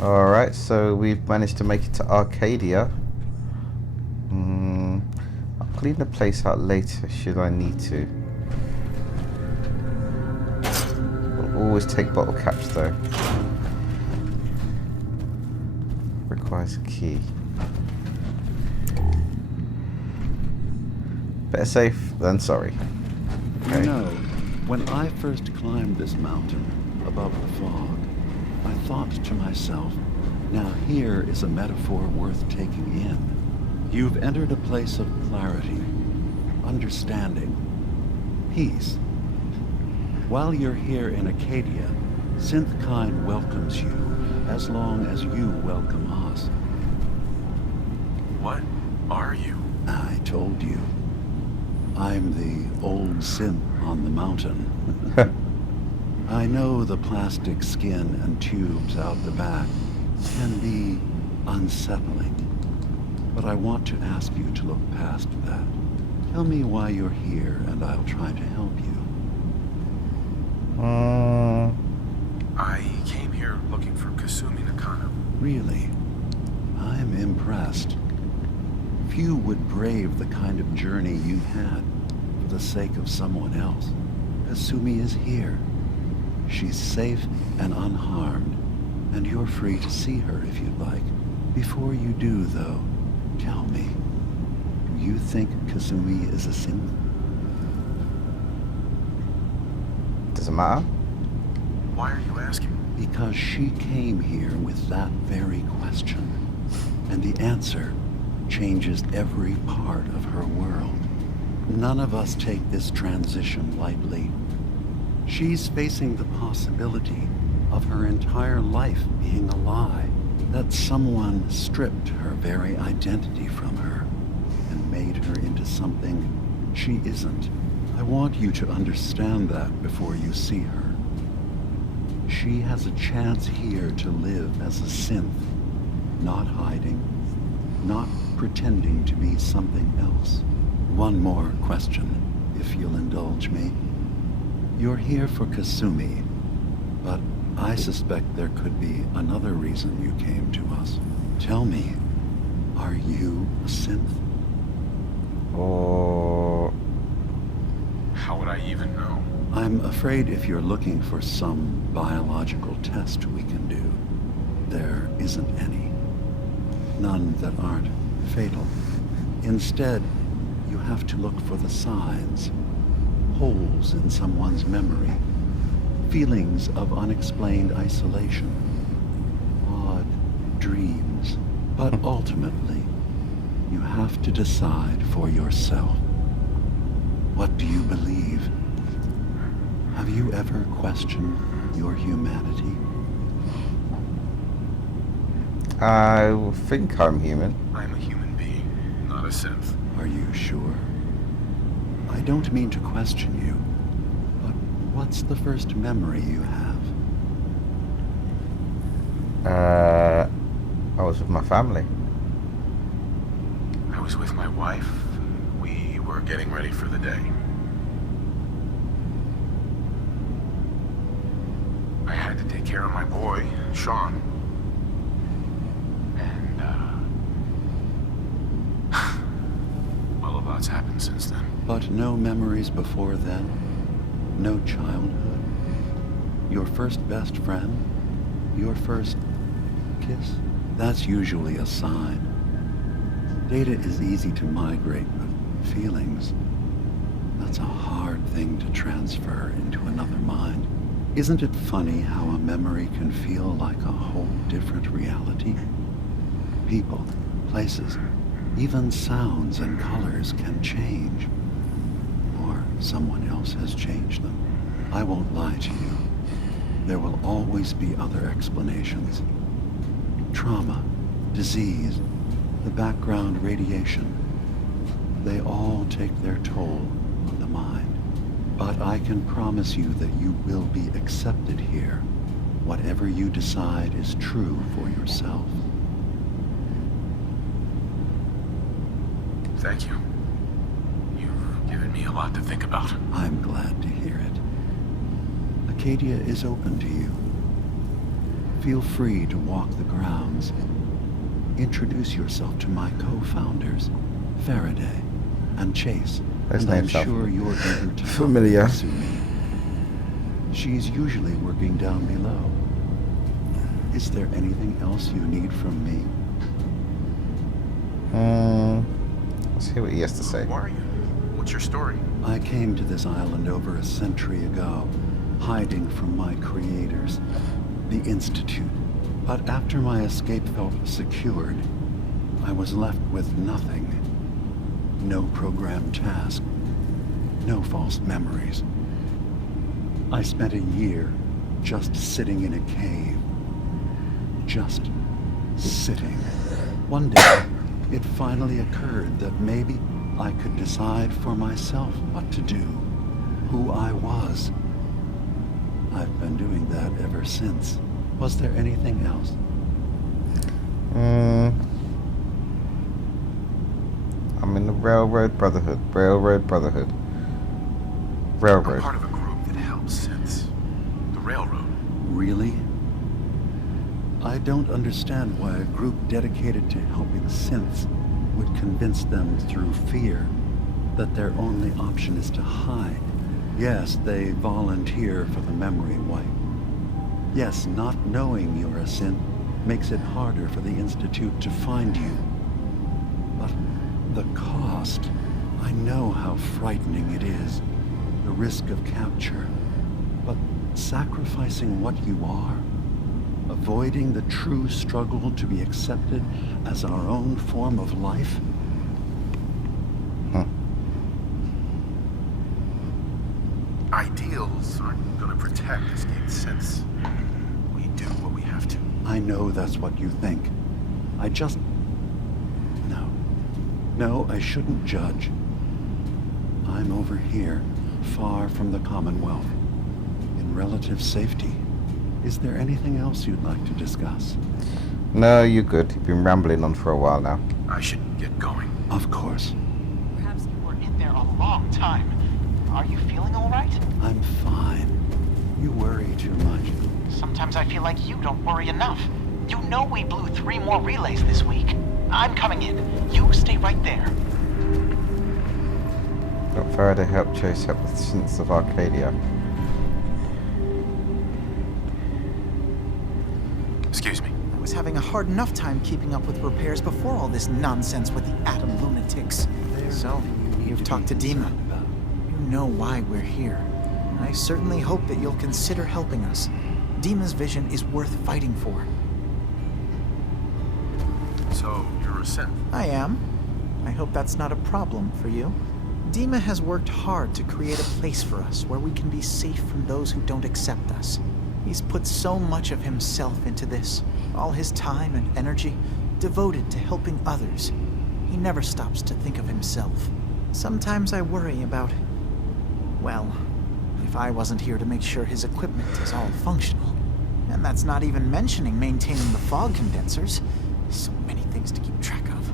Alright, so we've managed to make it to Arcadia. I'll clean the place out later should I need to. We'll always take bottle caps though. Requires a key. Better safe than sorry. Okay. You know, when I first climbed this mountain above the fog, I thought to myself, now here is a metaphor worth taking in. You've entered a place of clarity, understanding, peace. While you're here in Arcadia, Synthkind welcomes you as long as you welcome us. What are you? I told you. I'm the old synth on the mountain. I know the plastic skin and tubes out the back can be unsettling, but I want to ask you to look past that. Tell me why you're here and I'll try to help you. I came here looking for Kasumi Nakano. Really? I'm impressed. Few would brave the kind of journey you've had for the sake of someone else. Kasumi is here. She's safe and unharmed, and you're free to see her if you'd like. Before you do, though, tell me, do you think Kasumi is a synth? Doesn't matter. Why are you asking? Because she came here with that very question, and the answer changes every part of her world. None of us take this transition lightly. She's facing the possibility of her entire life being a lie, that someone stripped her very identity from her and made her into something she isn't. I want you to understand that before you see her. She has a chance here to live as a synth, not hiding, not pretending to be something else. One more question, if you'll indulge me. You're here for Kasumi, but I suspect there could be another reason you came to us. Tell me, are you a synth? Or... How would I even know? I'm afraid if you're looking for some biological test we can do, there isn't any. None that aren't fatal. Instead, you have to look for the signs, holes in someone's memory, feelings of unexplained isolation, odd dreams. But ultimately, you have to decide for yourself. What do you believe? Have you ever questioned your humanity? I think I'm human. I'm a human being, not a synth. Are you sure? I don't mean to question you, but what's the first memory you have? I was with my family. I was with my wife. We were getting ready for the day. I had to take care of my boy, Sean. And, well, a lot's happened since then. But no memories before then? No childhood? Your first best friend? Your first kiss? That's usually a sign. Data is easy to migrate, but feelings, that's a hard thing to transfer into another mind. Isn't it funny how a memory can feel like a whole different reality? People, places, even sounds and colors can change. Or someone else has changed them. I won't lie to you. There will always be other explanations. Trauma, disease, the background radiation. They all take their toll on the mind. But I can promise you that you will be accepted here, whatever you decide is true for yourself. Thank you. You've given me a lot to think about. I'm glad to hear it. Arcadia is open to you. Feel free to walk the grounds. Introduce yourself to my co-founders, Faraday and Chase, Those and I'm names sound sure you're eager to familiar. talk to Kasumi. She's usually working down below. Is there anything else you need from me? Let's hear what he has to say. Who are you? What's your story? I came to this island over a century ago, hiding from my creators, the Institute. But after my escape felt secured, I was left with nothing. No programmed task, no false memories. I spent a year just sitting in a cave. Just sitting. One day, it finally occurred that maybe I could decide for myself what to do, who I was. I've been doing that ever since. Was there anything else? I'm in the Railroad Brotherhood. Railroad Brotherhood. I'm Railroad. part of a group that helps since the railroad. Really? I don't understand why a group dedicated to helping synths would convince them through fear that their only option is to hide. Yes, they volunteer for the memory wipe. Yes, not knowing you're a synth makes it harder for the Institute to find you. But the cost, I know how frightening it is. The risk of capture. But sacrificing what you are, avoiding the true struggle to be accepted as our own form of life? Ideals aren't gonna protect escaped synths. We do what we have to. I know that's what you think. I just... No, I shouldn't judge. I'm over here, far from the Commonwealth, in relative safety. Is there anything else you'd like to discuss? No, you're good. You've been rambling on for a while now. I should get going. Of course. Perhaps you were in there a long time. Are you feeling all right? I'm fine. You worry too much. Sometimes I feel like you don't worry enough. You know we blew 3 more relays this week. I'm coming in. You stay right there. Got Faraday help Chase help with synths of Arcadia. Excuse me. I was having a hard enough time keeping up with repairs before all this nonsense with the atom lunatics. So, you've talked to Dima. You know why we're here. I certainly hope that you'll consider helping us. Dima's vision is worth fighting for. So, you're a synth? I am. I hope that's not a problem for you. Dima has worked hard to create a place for us where we can be safe from those who don't accept us. He's put so much of himself into this, all his time and energy devoted to helping others. He never stops to think of himself. Sometimes I worry about, well, if I wasn't here to make sure his equipment is all functional. And that's not even mentioning maintaining the fog condensers. So many things to keep track of.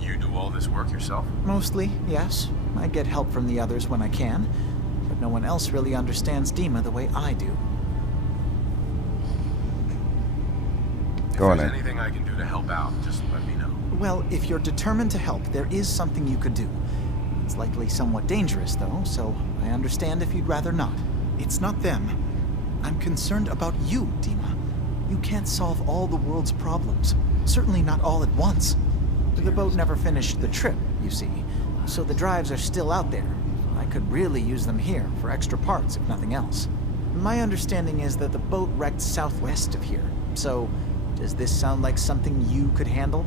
You do all this work yourself? Mostly, yes. I get help from the others when I can. But no one else really understands Dima the way I do. Go on If there's in. anything I can do to help out, just let me know. Well, if you're determined to help, there is something you could do. It's likely somewhat dangerous, though, so I understand if you'd rather not. It's not them. I'm concerned about you, Dima. You can't solve all the world's problems. Certainly not all at once. The boat never finished the trip, you see, so the drives are still out there. I could really use them here for extra parts, if nothing else. My understanding is that the boat wrecked southwest of here, so does this sound like something you could handle?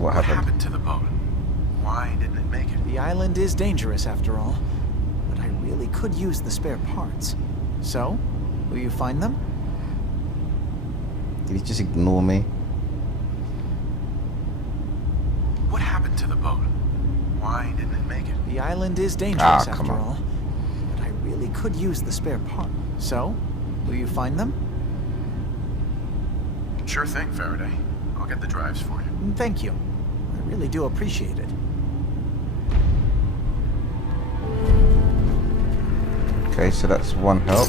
What What happened? happened to the boat? Why didn't it make it? The island is dangerous, after all, but I really could use the spare parts. So, will you find them? Did he just ignore me? What happened to the boat? Why didn't it make it? The island is dangerous, come after on. all, but I really could use the spare part. So, will you find them? Sure thing, Faraday. I'll get the drives for you. Thank you. I really do appreciate it. Okay, so that's one help.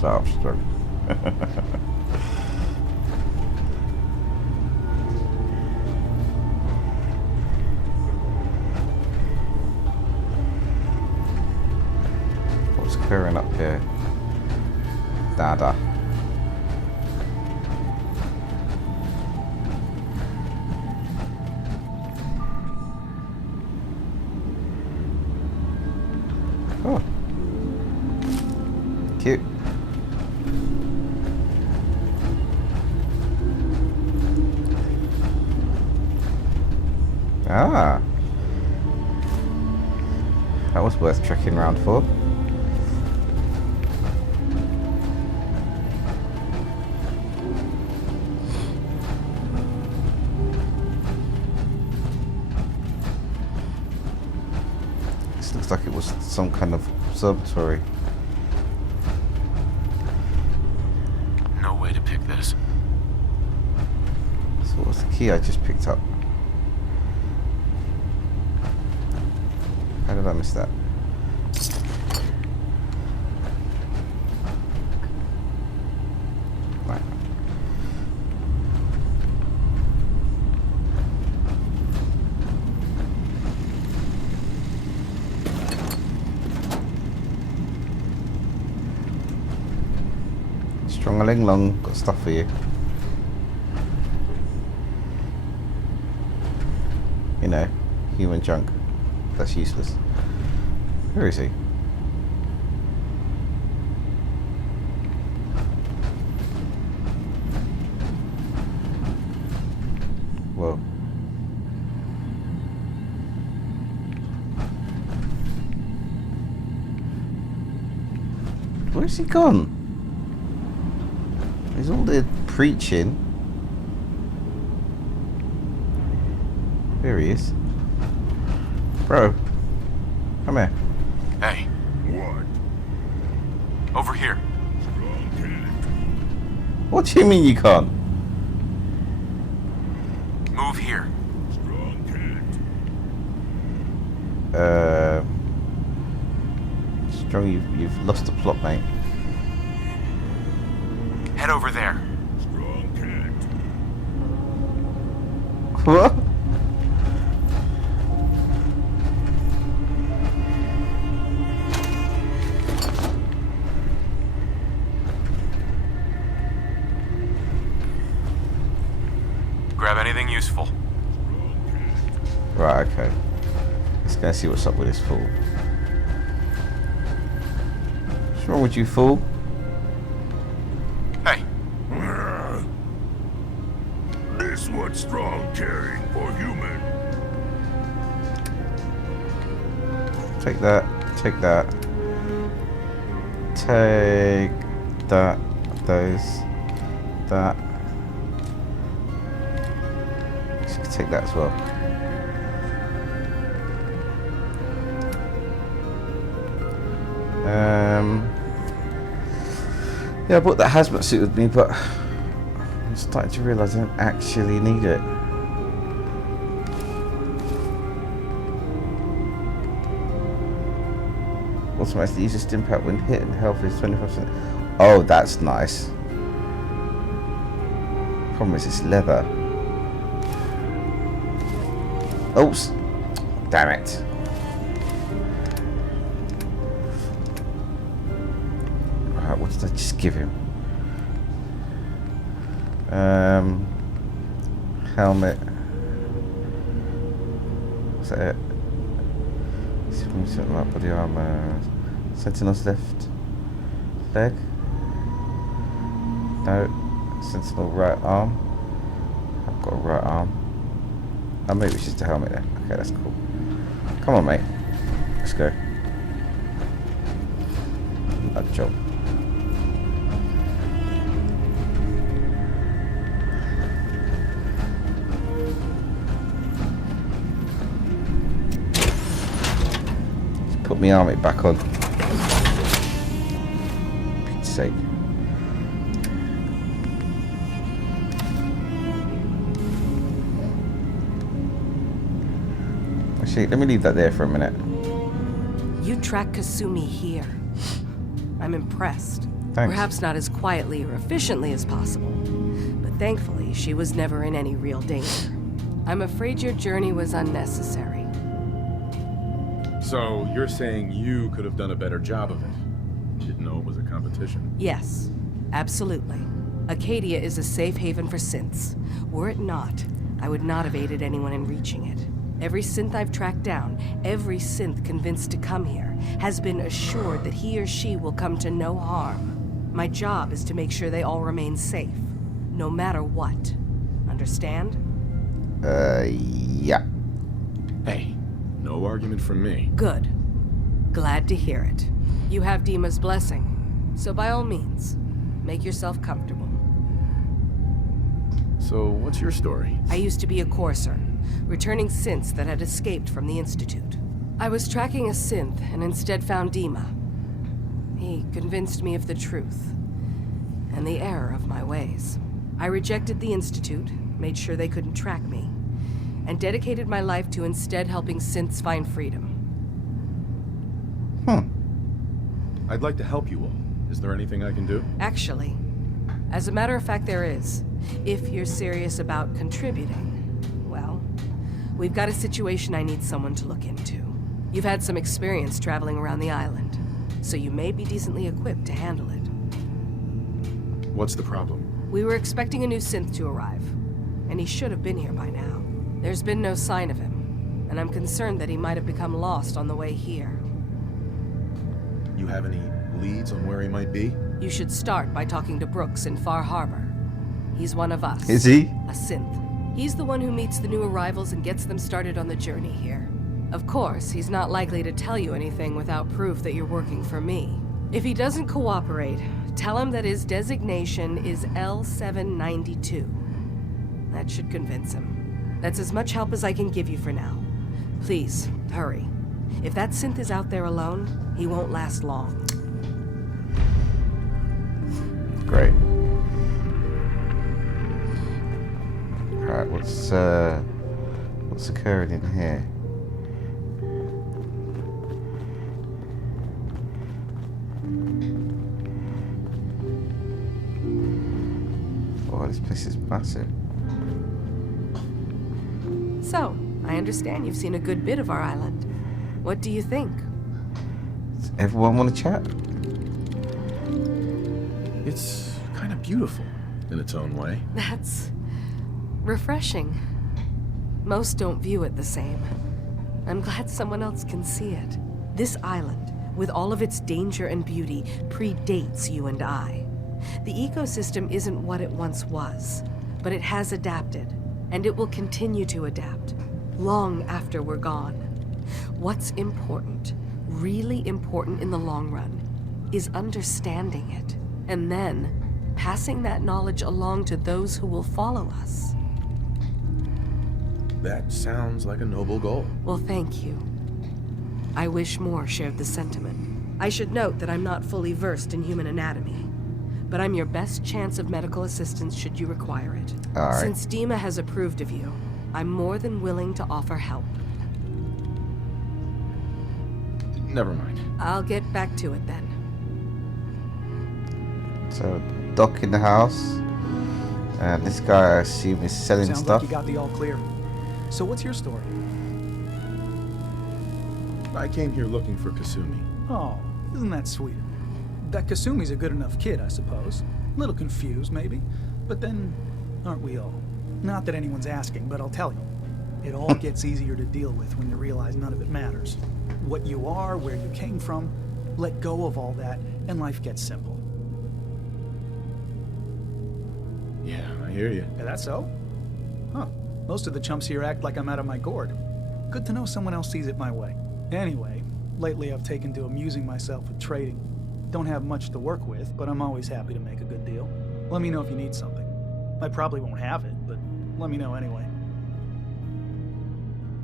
Sharp stroke. What's clearing up here? Dada. Oh. Cute. Ah. That was worth trekking round for. This looks like it was some kind of observatory. No way to pick this. So what's the key I just picked up? How did I miss that? Right. Strong-a-ling-long, got stuff for you. You know, human junk. That's useless. Where is he? Whoa. Where's he gone? He's all there preaching. There he is. Bro, come here. Hey. What? Over here. Strong cat. What do you mean you can't? Move here. Strong cat. Strong, you've lost the plot, mate. Head over there. Strong cat. What? Grab anything useful. Right, okay. Let's go see what's up with this fool. What's wrong with you, fool? Hey. This what strong carrying for human. Take that. Take that. Take that. Those. That. You can take that as well. Yeah, I brought that hazmat suit with me, but I'm starting to realise I don't actually need it. Automatically uses stim pack when hit and health is 25%. Oh, that's nice. Problem is it's leather. Oops. Damn it. Right, what did I just give him? Helmet. What's that? Right body armor. Sentinel's left leg. No. Sentinel right arm. I've got a right arm. Oh, maybe it's just a helmet there. Okay, that's cool. Come on, mate. Let's go. Nut job. Put my army back on. For Pete's sake. Actually, let me leave that there for a minute. You track Kasumi here. I'm impressed. Thanks. Perhaps not as quietly or efficiently as possible, but thankfully she was never in any real danger. I'm afraid your journey was unnecessary. So, you're saying you could have done a better job of it? Didn't know it was a competition? Yes, absolutely. Arcadia is a safe haven for synths. Were it not, I would not have aided anyone in reaching it. Every synth I've tracked down, every synth convinced to come here, has been assured that he or she will come to no harm. My job is to make sure they all remain safe, no matter what. Understand? Yeah. Hey, no argument from me. Good. Glad to hear it. You have Dima's blessing, so by all means, make yourself comfortable. So, what's your story? I used to be a courser, returning synths that had escaped from the Institute. I was tracking a synth and instead found Dima. He convinced me of the truth and the error of my ways. I rejected the Institute, made sure they couldn't track me, and dedicated my life to instead helping synths find freedom. I'd like to help you all. Is there anything I can do? Actually, as a matter of fact, there is. If you're serious about contributing, well, we've got a situation I need someone to look into. You've had some experience traveling around the island, so you may be decently equipped to handle it. What's the problem? We were expecting a new synth to arrive, and he should have been here by now. There's been no sign of him, and I'm concerned that he might have become lost on the way here. You have any leads on where he might be? You should start by talking to Brooks in Far Harbor. He's one of us. Is he? A synth. He's the one who meets the new arrivals and gets them started on the journey here. Of course, he's not likely to tell you anything without proof that you're working for me. If he doesn't cooperate, tell him that his designation is L792. That should convince him. That's as much help as I can give you for now. Please, hurry. If that synth is out there alone, he won't last long. Great. Alright, what's occurring in here? Oh, this place is massive. So, I understand you've seen a good bit of our island. What do you think? Does everyone want to chat? It's kind of beautiful in its own way. That's refreshing. Most don't view it the same. I'm glad someone else can see it. This island, with all of its danger and beauty, predates you and I. The ecosystem isn't what it once was, but it has adapted, and it will continue to adapt, long after we're gone. What's important, really important in the long run, is understanding it, and then passing that knowledge along to those who will follow us. That sounds like a noble goal. Well, thank you. I wish more shared the sentiment. I should note that I'm not fully versed in human anatomy, but I'm your best chance of medical assistance should you require it. All right. Since Dima has approved of you, I'm more than willing to offer help. Never mind. I'll get back to it then. So, Doc in the house. And this guy, I assume, is selling Sounds stuff. like you got the all clear. So what's your story? I came here looking for Kasumi. Oh, isn't that sweet? That Kasumi's a good enough kid, I suppose. A little confused, maybe. But then, aren't we all? Not that anyone's asking, but I'll tell you. It all gets easier to deal with when you realize none of it matters. What you are, where you came from, let go of all that, and life gets simple. Yeah, I hear you. Is that so? Huh. Most of the chumps here act like I'm out of my gourd. Good to know someone else sees it my way. Anyway, lately I've taken to amusing myself with trading. Don't have much to work with, but I'm always happy to make a good deal. Let me know if you need something. I probably won't have it, but let me know anyway.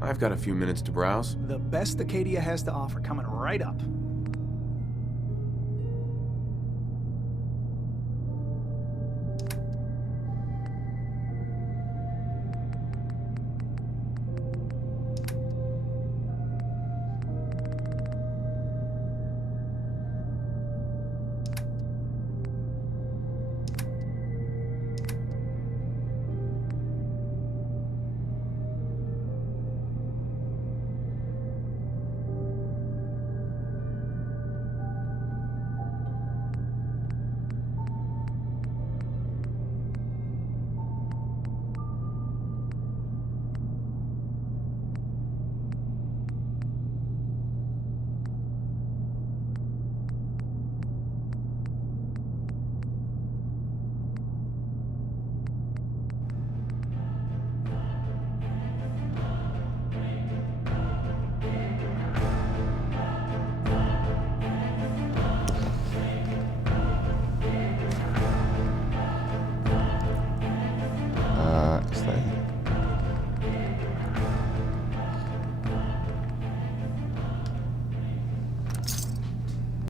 I've got a few minutes to browse. The best Arcadia has to offer coming right up.